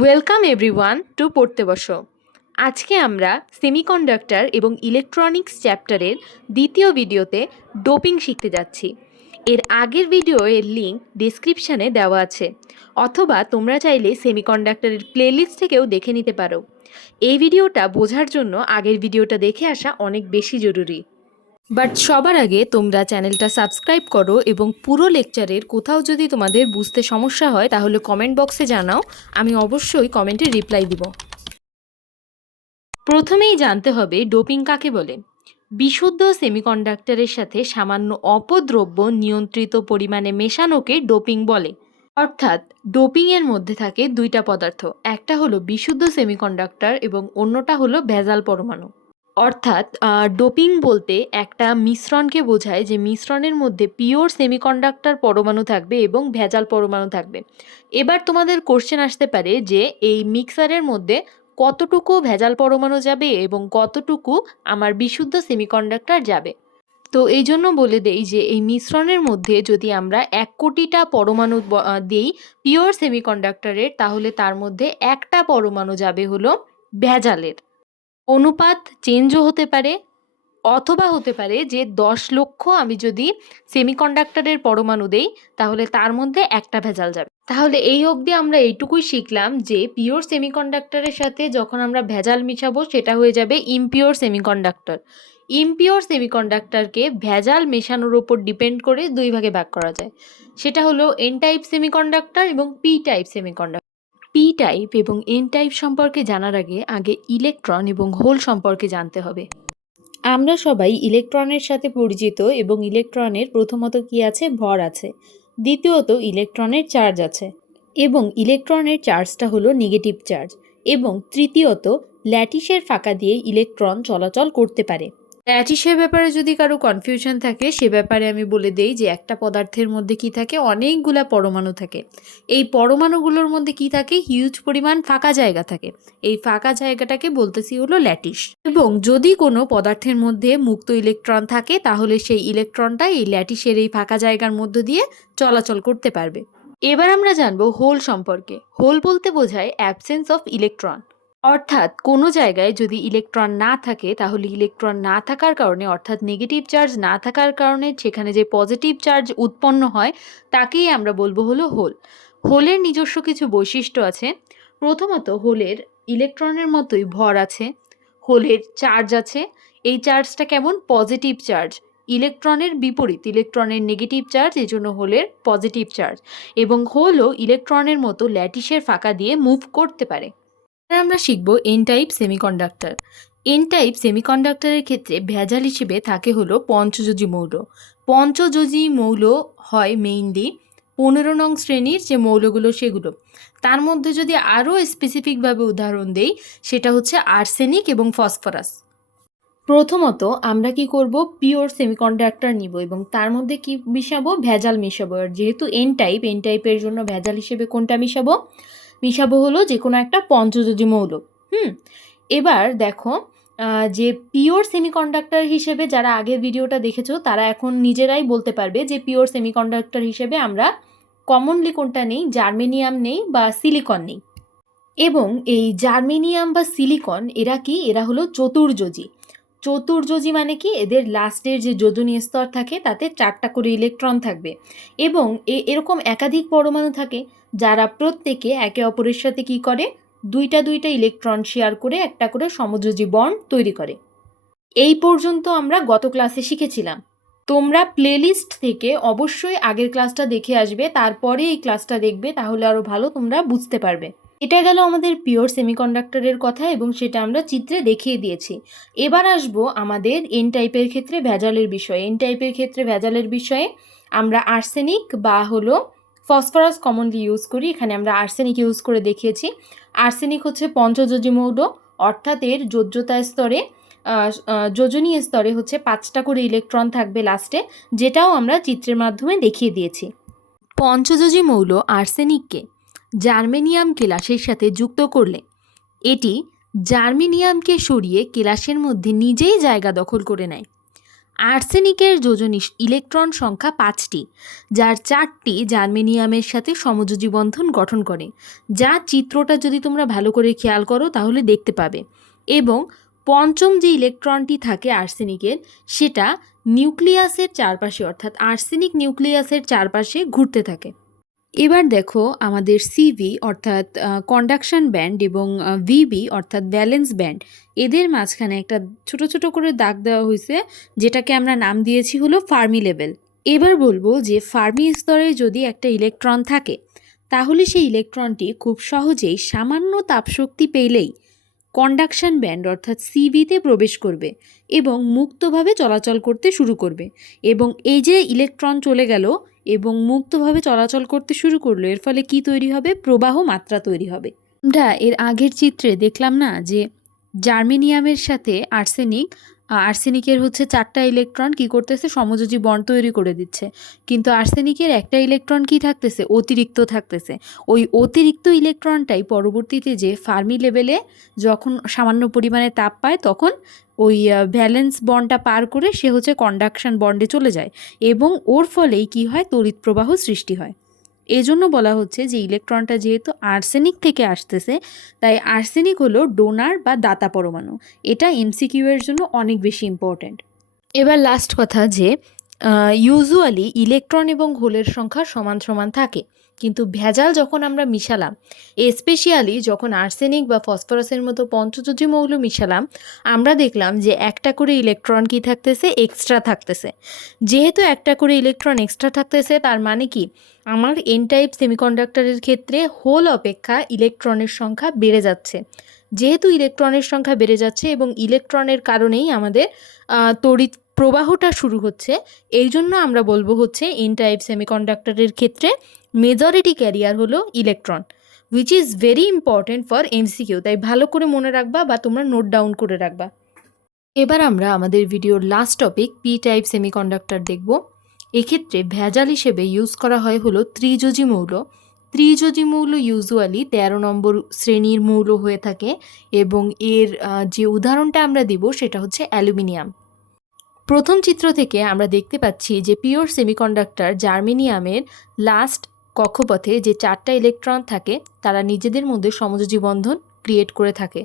Welcome everyone two পড়তে বসো। আজকে আমরা সেমিকন্ডাক্টর এবং ইলেকট্রনিক্স চ্যাপ্টারের দ্বিতীয় ভিডিওতে ডোপিং শিখতে যাচ্ছি। এর আগের ভিডিওর লিঙ্ক ডেসক্রিপশানে দেওয়া আছে, অথবা তোমরা চাইলে সেমিকন্ডাক্টরের প্লেলিস্ট থেকেও দেখে নিতে পারো। এই ভিডিওটা বোঝার জন্য আগের ভিডিওটা দেখে আসা অনেক বেশি জরুরি। বাট সবার আগে তোমরা চ্যানেলটা সাবস্ক্রাইব করো এবং পুরো লেকচারের কোথাও যদি তোমাদের বুঝতে সমস্যা হয় তাহলে কমেন্ট বক্সে জানাও, আমি অবশ্যই কমেন্টে রিপ্লাই দিব। প্রথমেই জানতে হবে ডোপিং কাকে বলে। বিশুদ্ধ সেমিকন্ডাক্টরের সাথে সামান্য অপদ্রব্য নিয়ন্ত্রিত পরিমাণে মেশানোকে ডোপিং বলে। অর্থাৎ ডোপিংয়ের মধ্যে থাকে দুইটা পদার্থ, একটা হলো বিশুদ্ধ সেমিকন্ডাক্টর এবং অন্যটা হলো ভেজাল পরমাণু। অর্থাৎ ডোপিং বলতে একটা মিশ্রণকে বোঝায় যে মিশ্রণের মধ্যে পিওর সেমিকন্ডাক্টর পরমাণু থাকবে এবং ভেজাল পরমাণু থাকবে। এবার তোমাদের কোশ্চেন আসতে পারে যে এই মিক্সারের মধ্যে কতটুকু ভেজাল পরমাণু যাবে এবং কতটুকু আমার বিশুদ্ধ সেমিকন্ডাক্টর যাবে। তো এই জন্য বলে দেই যে এই মিশ্রণের মধ্যে যদি আমরা 1,000,000টা পরমাণু দিই পিওর সেমিকন্ডাক্টরের, তাহলে তার মধ্যে একটা পরমাণু যাবে হলো ভেজালের। অনুপাত চেঞ্জও হতে পারে, অথবা হতে পারে যে 10,00,000 আমি যদি সেমিকন্ডাক্টরের পরমাণু দেই তাহলে তার মধ্যে একটা ভেজাল যাবে। তাহলে এই অবধি আমরা এইটুকুই শিখলাম যে পিওর সেমিকন্ডাক্টরের সাথে যখন আমরা ভেজাল মিশাবো সেটা হয়ে যাবে ইমপিওর সেমিকন্ডাক্টর। ইমপিওর সেমিকন্ডাক্টরকে ভেজাল মেশানোর উপর ডিপেন্ড করে দুই ভাগে ভাগ করা যায়, সেটা হলো এন টাইপ সেমিকন্ডাক্টর এবং P type semiconductor. P type এবং এন টাইপ সম্পর্কে জানার আগে ইলেকট্রন এবং হোল সম্পর্কে জানতে হবে। আমরা সবাই ইলেকট্রনের সাথে পরিচিত এবং ইলেকট্রনের প্রথমত কি আছে, ভর আছে, দ্বিতীয়ত ইলেকট্রনের চার্জ আছে এবং ইলেকট্রনের চার্জটা হলো নেগেটিভ চার্জ, এবং তৃতীয়ত ল্যাটিসের ফাঁকা দিয়ে ইলেকট্রন চলাচল করতে পারে। ল্যাটিসের ব্যাপারে যদি কারো কনফিউশন থাকে সে ব্যাপারে আমি বলে দেই যে একটা পদার্থের মধ্যে কি থাকে, অনেকগুলা পরমাণু থাকে। এই পরমাণুগুলোর মধ্যে কি থাকে, হিউজ পরিমাণ ফাঁকা জায়গা থাকে। এই ফাঁকা জায়গাটাকে বলতেছি হলো ল্যাটিস। এবং যদি কোনো পদার্থের মধ্যে মুক্ত ইলেকট্রন থাকে তাহলে সেই ইলেকট্রনটা এই ল্যাটিসের এই ফাঁকা জায়গার মধ্য দিয়ে চলাচল করতে পারবে। এবার আমরা জানবো হোল সম্পর্কে। হোল বলতে বোঝায় অ্যাবসেন্স অফ ইলেকট্রন। অর্থাৎ কোনো জায়গায় যদি ইলেকট্রন না থাকে তাহলে ইলেকট্রন না থাকার কারণে, অর্থাৎ নেগেটিভ চার্জ না থাকার কারণে সেখানে যে পজিটিভ চার্জ উৎপন্ন হয় তাকেই আমরা বলবো হলো হোল। হোলের নিজস্ব কিছু বৈশিষ্ট্য আছে। প্রথমত হোলের ইলেকট্রনের মতোই ভর আছে, হোলের চার্জ আছে। এই চার্জটা কেমন, পজিটিভ চার্জ। ইলেকট্রনের বিপরীত, ইলেকট্রনের নেগেটিভ চার্জ, এই জন্য হোলের পজিটিভ চার্জ। এবং হোলও ইলেকট্রনের মতো ল্যাটিসের ফাঁকা দিয়ে মুভ করতে পারে। আমরা শিখব N type semiconductor. N type সেমিকন্ডাক্টরের ক্ষেত্রে ভেজাল হিসেবে থাকে হলো পঞ্চযোজী মৌল। পঞ্চযোজী মৌল হয় মেইনলি 15 নং শ্রেণীর যে মৌলগুলো সেগুলো। তার মধ্যে যদি আরও স্পেসিফিকভাবে উদাহরণ দেই সেটা হচ্ছে আর্সেনিক এবং ফসফরাস। প্রথমত আমরা কি করব, পিওর সেমিকন্ডাক্টর নিব এবং তার মধ্যে কি মিশাবো, ভেজাল মিশাবো। আর যেহেতু এন টাইপের জন্য ভেজাল হিসেবে কোনটা মিশাবো হলো যে কোনো একটা পঞ্চযোজী মৌল। এবার দেখো যে পিওর সেমিকন্ডাক্টর হিসেবে যারা আগের ভিডিওটা দেখেছো তারা এখন নিজেরাই বলতে পারবে যে পিওর সেমিকন্ডাক্টর হিসেবে আমরা কমনলি কোনটা নেই, জার্মেনিয়াম নেই বা সিলিকন নেই। এবং এই জার্মেনিয়াম বা সিলিকন এরা হলো চতুর্যোজী। চতুর্যোজী মানে কি, এদের লাস্টের যে যোজনী স্তর থাকে তাতে 4টা করে ইলেকট্রন থাকবে এবং এরকম একাধিক পরমাণু থাকে যারা প্রত্যেকে একে অপরের সাথে কি করে, দুইটা ইলেকট্রন শেয়ার করে একটা করে সমযোজী বন্ড তৈরি করে। এই পর্যন্ত আমরা গত ক্লাসে শিখেছিলাম। তোমরা প্লেলিস্ট থেকে অবশ্যই আগের ক্লাসটা দেখে আসবে, তারপরে এই ক্লাসটা দেখবে, তাহলে আরও ভালো তোমরা বুঝতে পারবে। এটা গেল আমাদের পিওর সেমিকন্ডাক্টরের কথা এবং সেটা আমরা চিত্রে দেখিয়ে দিয়েছি। এবার আসবো আমাদের এন টাইপের ক্ষেত্রে ভেজালের বিষয়ে। এন টাইপের ক্ষেত্রে ভেজালের বিষয়ে আমরা আর্সেনিক বা হলো ফসফরাস কমনলি ইউজ করি। এখানে আমরা আর্সেনিক ইউজ করে দেখিয়েছি। আর্সেনিক হচ্ছে পঞ্চযোজী মৌল, অর্থাৎ এর যোজ্যতা স্তরে যোজনী স্তরে হচ্ছে 5টা করে ইলেকট্রন থাকবে লাস্টে, যেটাও আমরা চিত্রের মাধ্যমে দেখিয়ে দিয়েছি। পঞ্চযোজী মৌল আর্সেনিককে জার্মেনিয়াম কেলাসের সাথে যুক্ত করলে এটি জার্মেনিয়ামকে সরিয়ে কেলাসের মধ্যে নিজেই জায়গা দখল করে নেয়। আর্সেনিকের যোজন ইলেকট্রন সংখ্যা 5টি, যার 4টি জার্মেনিয়ামের সাথে সমযোজী বন্ধন গঠন করে, যা চিত্রটা যদি তোমরা ভালো করে খেয়াল করো তাহলে দেখতে পাবে। এবং পঞ্চম যে ইলেকট্রনটি থাকে আর্সেনিকের, সেটা নিউক্লিয়াসের চারপাশে অর্থাৎ আর্সেনিক নিউক্লিয়াসের চারপাশে ঘুরতে থাকে। এবার দেখো আমাদের সিভি অর্থাৎ কন্ডাকশন ব্যান্ড এবং ভিবি অর্থাৎ ভ্যালেন্স ব্যান্ড, এদের মাঝখানে একটা ছোট ছোট করে দাগ দেওয়া হয়েছে, যেটাকে আমরা নাম দিয়েছি হলো ফার্মি লেভেল। এবার বলবো যে ফার্মি স্তরে যদি একটা ইলেকট্রন থাকে, তাহলে সেই ইলেকট্রনটি খুব সহজেই সামান্য তাপশক্তি পেলেই কন্ডাকশন ব্যান্ড অর্থাৎ সিভিতে প্রবেশ করবে এবং মুক্তভাবে চলাচল করতে শুরু করবে। এবং এই যে ইলেকট্রন চলে গেল এবং মুক্তভাবে চলাচল করতে শুরু করলো, এর ফলে কি তৈরি হবে? প্রবাহ মাত্রা তৈরি হবে। আমরা এর আগের চিত্রে দেখলাম না যে জার্মেনিয়ামের সাথে আর্সেনিকের হচ্ছে 4টা ইলেকট্রন কি করতেছে? সমযোজী বন্ড তৈরি করে দিচ্ছে, কিন্তু আর্সেনিকের একটা ইলেকট্রন কি থাকতেছে? অতিরিক্ত থাকতেছে। ওই অতিরিক্ত ইলেকট্রনটাই পরবর্তীতে যে ফার্মি লেভেলে যখন সামান্য পরিমাণে তাপ পায়, তখন ওই ভ্যালেন্স বন্ডটা পার করে সে হচ্ছে কন্ডাকশন বন্ডে চলে যায় এবং ওর ফলেই কি হয়? তড়িৎ প্রবাহ সৃষ্টি হয়। এজন্য বলা হচ্ছে যে ইলেকট্রনটা যেহেতু আর্সেনিক থেকে আসতেছে, তাই আর্সেনিক হলো ডোনার বা দাতা পরমাণু। এটা এমসিকিউ এর জন্য অনেক বেশি ইম্পর্ট্যান্ট। এবার লাস্ট কথা যে ইউজুয়ালি ইলেকট্রন এবং হোলের সংখ্যা সমান সমান থাকে, কিন্তু ভেজাল যখন আমরা মিশালাম, স্পেশালি যখন আর্সেনিক বা ফসফরাসের মতো পঞ্চযোজী মৌল মিশালাম, আমরা দেখলাম যে একটা করে ইলেকট্রন কি থাকতেছে? এক্সট্রা থাকতেছে। যেহেতু একটা করে ইলেকট্রন এক্সট্রা থাকতেছে, তার মানে কি আমার এন টাইপ সেমিকন্ডাক্টরের ক্ষেত্রে হোল অপেক্ষা ইলেকট্রনের সংখ্যা বেড়ে যাচ্ছে। যেহেতু ইলেকট্রনের সংখ্যা বেড়ে যাচ্ছে এবং ইলেকট্রনের কারণেই আমাদের তড়িৎ প্রবাহটা শুরু হচ্ছে, এই জন্য আমরা বলবো হচ্ছে এন টাইপ সেমিকন্ডাক্টরের ক্ষেত্রে মেজরিটি ক্যারিয়ার হলো electron, which is very important for MCQ. তাই ভালো করে মনে রাখবা বা তোমরা নোট ডাউন করে রাখবা। এবার আমরা আমাদের ভিডিওর last topic P type semiconductor দেখব। এক্ষেত্রে ভেজাল হিসেবে ইউজ করা হয় হলো ত্রিযোজী মৌল। ত্রিযোজী মৌল ইউজুয়ালি 13 নম্বর শ্রেণীর মৌল হয়ে থাকে এবং এর যে উদাহরণটা আমরা দিব সেটা হচ্ছে অ্যালুমিনিয়াম। প্রথম চিত্র থেকে আমরা দেখতে পাচ্ছি যে পিওর সেমিকন্ডাক্টর জার্মেনিয়ামের লাস্ট কক্ষপথে যে 4টা ইলেকট্রন থাকে, তারা নিজেদের মধ্যে সমযোজী বন্ধন ক্রিয়েট করে থাকে।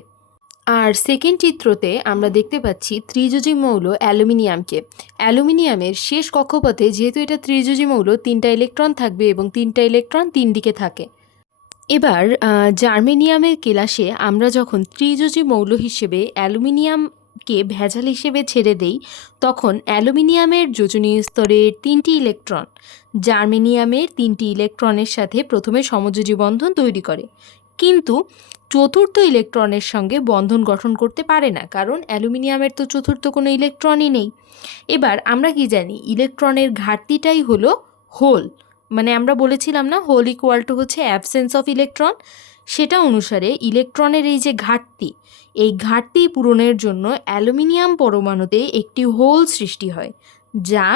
আর সেকেন্ড চিত্রতে আমরা দেখতে পাচ্ছি ত্রিযোজী মৌল অ্যালুমিনিয়ামকে। অ্যালুমিনিয়ামের শেষ কক্ষপথে যেহেতু এটা ত্রিযোজী মৌল, 3টা ইলেকট্রন থাকবে এবং 3টা ইলেকট্রন 3 দিকে থাকে। এবার জার্মেনিয়ামের কেলাসে আমরা যখন ত্রিযোজী মৌল হিসেবে অ্যালুমিনিয়ামকে ভেজাল হিসেবে ছেড়ে দেই, তখন অ্যালুমিনিয়ামের যোজনীয় স্তরের 3টি ইলেকট্রন জার্মেনিয়ামের 3টি ইলেকট্রনের সাথে প্রথমে সমযোজী বন্ধন তৈরি করে, কিন্তু চতুর্থ ইলেকট্রনের সঙ্গে বন্ধন গঠন করতে পারে না, কারণ অ্যালুমিনিয়ামের তো চতুর্থ কোনো ইলেকট্রনই নেই। এবার আমরা কি জানি? ইলেকট্রনের ঘাটতিটাই হলো হোল। মানে আমরা বলেছিলাম না হোল ইকুয়াল টু হচ্ছে অ্যাবসেন্স অফ ইলেকট্রন। সেটা অনুসারে ইলেকট্রনের এই যে ঘাটতি, এই ঘাটতি পূরণের জন্য অ্যালুমিনিয়াম পরমাণুতে একটি হোল সৃষ্টি হয়, যা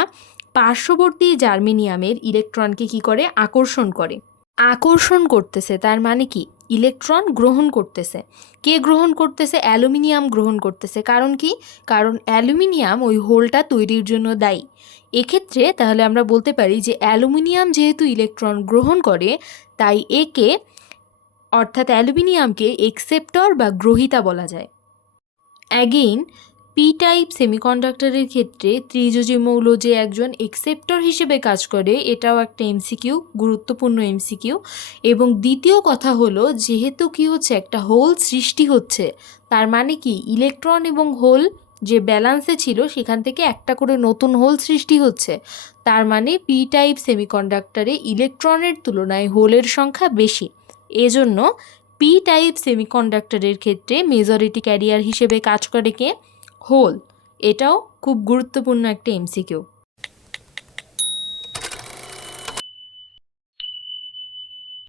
পার্শ্ববর্তী জার্মেনিয়ামের ইলেকট্রনকে কি করে? আকর্ষণ করে। আকর্ষণ করতেছে তার মানে কি? ইলেকট্রন গ্রহণ করতেছে। কে গ্রহণ করতেছে? অ্যালুমিনিয়াম গ্রহণ করতেছে। কারণ কি? কারণ অ্যালুমিনিয়াম ওই হোলটা তৈরির জন্য দায়ী। এক্ষেত্রে তাহলে আমরা বলতে পারি যে অ্যালুমিনিয়াম যেহেতু ইলেকট্রন গ্রহণ করে, তাই একে অর্থাৎ অ্যালুমিনিয়ামকে একসেপ্টর বা গ্রহীতা বলা যায়। অ্যাগেইন পি টাইপ সেমিকন্ডাক্টরের ক্ষেত্রে ত্রিযোজী মৌল যে একজন একসেপ্টর হিসেবে কাজ করে, এটাও একটা এমসিকিউ, গুরুত্বপূর্ণ এমসিকিউ। এবং দ্বিতীয় কথা হলো, যেহেতু কি হচ্ছে? একটা হোল সৃষ্টি হচ্ছে, তার মানে কি ইলেকট্রন এবং হোল যে ব্যালান্সে ছিল সেখান থেকে একটা করে নতুন হোল সৃষ্টি হচ্ছে। তার মানে পি টাইপ সেমিকন্ডাক্টরে ইলেকট্রনের তুলনায় হোলের সংখ্যা বেশি। এজন্য পি টাইপ সেমিকন্ডাক্টরের ক্ষেত্রে মেজরিটি ক্যারিয়ার হিসেবে কাজ করে কে? হোল। এটাও খুব গুরুত্বপূর্ণ একটা এমসিকিউ।